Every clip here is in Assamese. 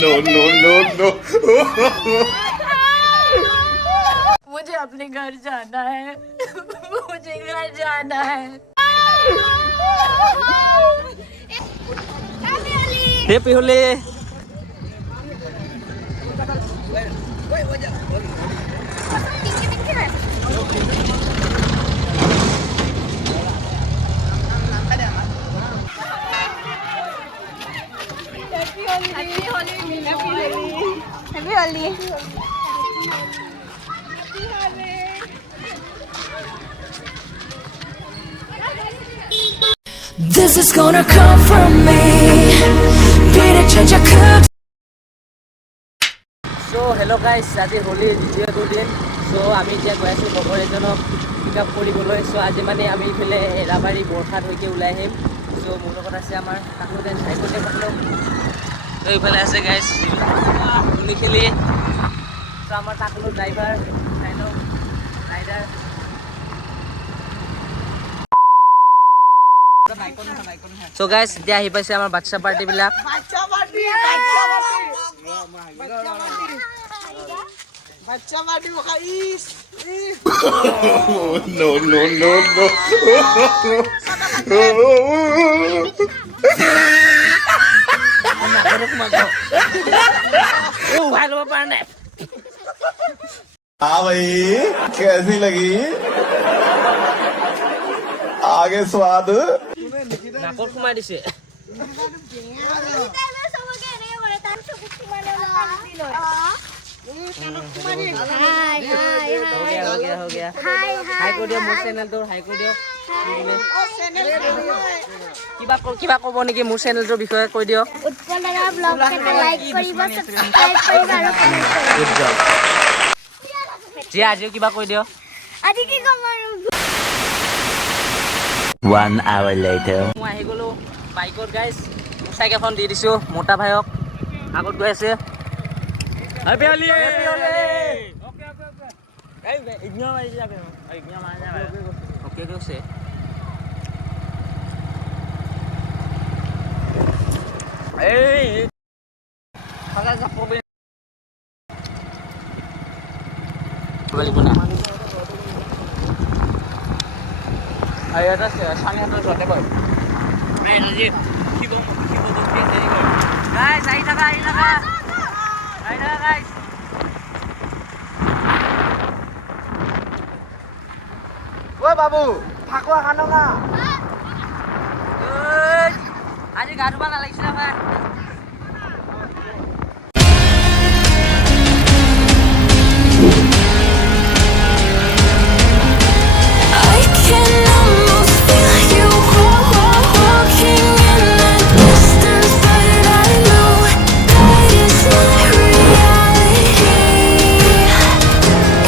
नो नो नो नो मुझे अपने घर जाना है मुझे घर जाना है happy Holi This is gonna come from me. Be the change I could. So hello guys, আজি হোলিৰ দ্বিতীয়টো দিন। So আমি এতিয়া গৈ আছোঁ লগৰ এজনক পিক আপ কৰিবলৈ। So আজি মানে আমি ইফালে এৰাবাৰী বৰষাত হৈকে ওলাই আহিম। So মোৰ লগত আছে আমাৰ কাকোতেন চাইকোতে পাতলো। তো ইফালে আছে গাইজ হোলি খেলি। So আমাৰ কাকোলো ড্ৰাইভাৰ চাইনো ৰাইডাৰ So guys, এতিয়া আহি পাইছে আমাৰ বাচ্চা পাৰ্টিবিলাক। नो नो नो नो हाँ भाई कैसी लगी आगे स्वाद নাকত সোমাই দিছে हो गया हाई कर दियो मोर चैनल तो हाई कर दियो কিবা ক'ব নেকি মোৰ চেনেলটোৰ বিষয়ে কৈ দিও উৎপল দাদা ব্লগ এটা লাইক কৰিব সাবস্ক্ৰাইব কৰিব আৰু কমেন্ট কৰিব জি আজিও কিবা কৈ দিও আজি কি কম আৰু 1 hour later মই আহি গলো বাইকত গাইস সাইকেলখন দি দিছো মোটা ভাইক আগত গৈ আছে happy Holi happy Holi okay okay okay এই ইগনোর মারি যাবে ইগনোর মারি যাবে ওকে ওকে এই খালা যা প্রবলেম বলি কোনা আই এটা সামনে একটা জটে কই নাই আজি কি বম কি দেরি কই গাইস আই থাকা গাইস ও বাবু ফাকুৱা খানো না আজি গা ধুবা নালাগিছিল ভাই I can almost feel you walking in the distance, but I know that is not reality.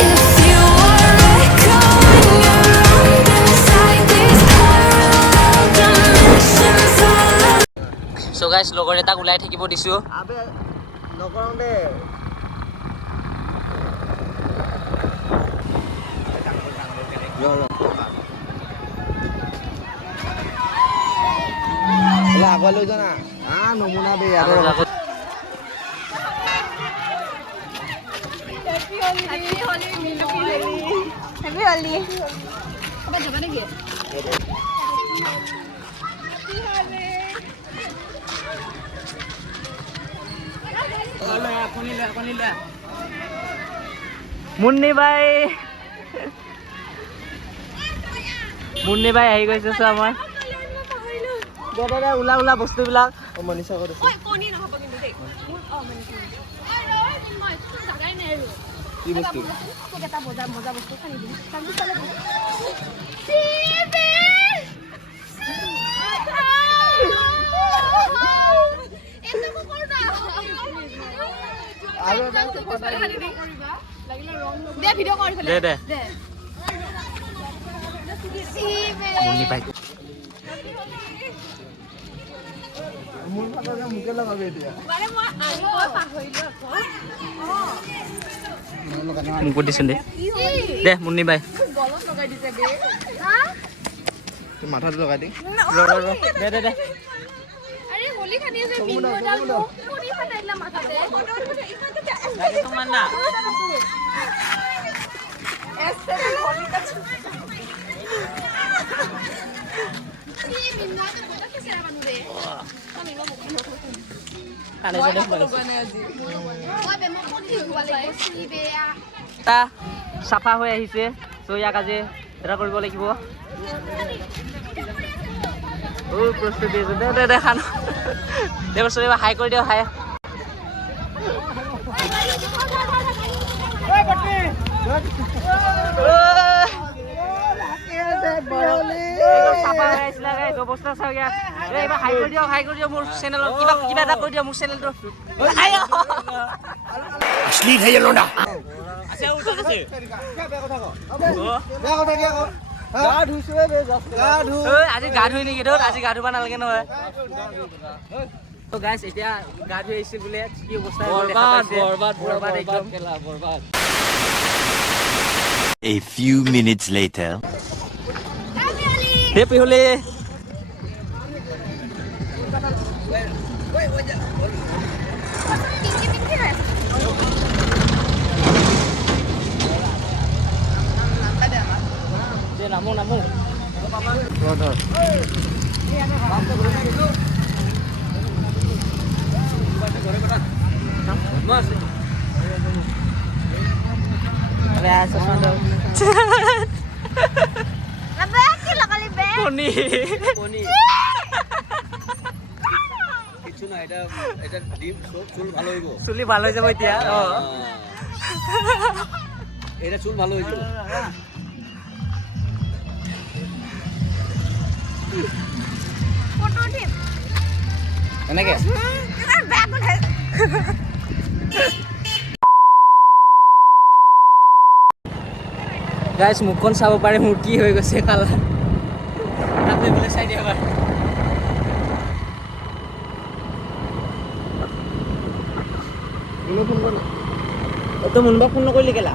If you are echoing around inside these parallel dimensions, so guys লগৰ এটাক ওলাই থাকিব দিছো আবে নকৰং দে আগলৈ লৈ যানা নমুনা বে হেপি হোলি কবা যাবা নেকি মুন্নি ভাই আহি গৈছে চা আমাৰ দে ওলা বস্তুবিলাক মনিষা ক'ত আছে কণী নহব কিন্তু দেই কি বস্তু এটা মজা বস্তু খানি দিম আৰু দে ভিডিও কৰি ফেলে দে মুন্নি ভাই মোৰ ফালে মুকে লগাবি এতিয়া মানে মই আনিব পাহৰিলো আকৌ মোক দিছোন দে মুন্নি ভাই গলত লগাই দিছে বে মাথাটো লগাই দি দে আরে হোলি খানি চাফা হৈ আহিছে চ' ইয়াক আজি এটা কৰিব লাগিব প্ৰস্তুতি আছে দে দেখা দে বস্তু হাই কৰি দিয়ক হাই আজি গা ধুই নেকি আজি গা ধুব নালাগে নহয় গাইছ এতিয়া গা ধুই আহিছে বোলে কি অৱস্থা বৰবাদ একদম A few minutes later. Happy Holi. Namu. Mas. Biasa sudah. Lebih kali be. Poni. কিছু না এটা এটা ডিপ চুল ভালো হইব চুলি ভালো হয়ে যাবে এতিয়া এটা চুল ভালো হইব ফটো উঠিম এনেকে এটার ব্যাগ উঠাই গাইছ মুখখন চাব পাৰে মোৰ কি হৈ গৈছে কালা তাতে বোলে চাই দিয়া এবাৰ তই মুনবা ফোন নকৰিলি কেলা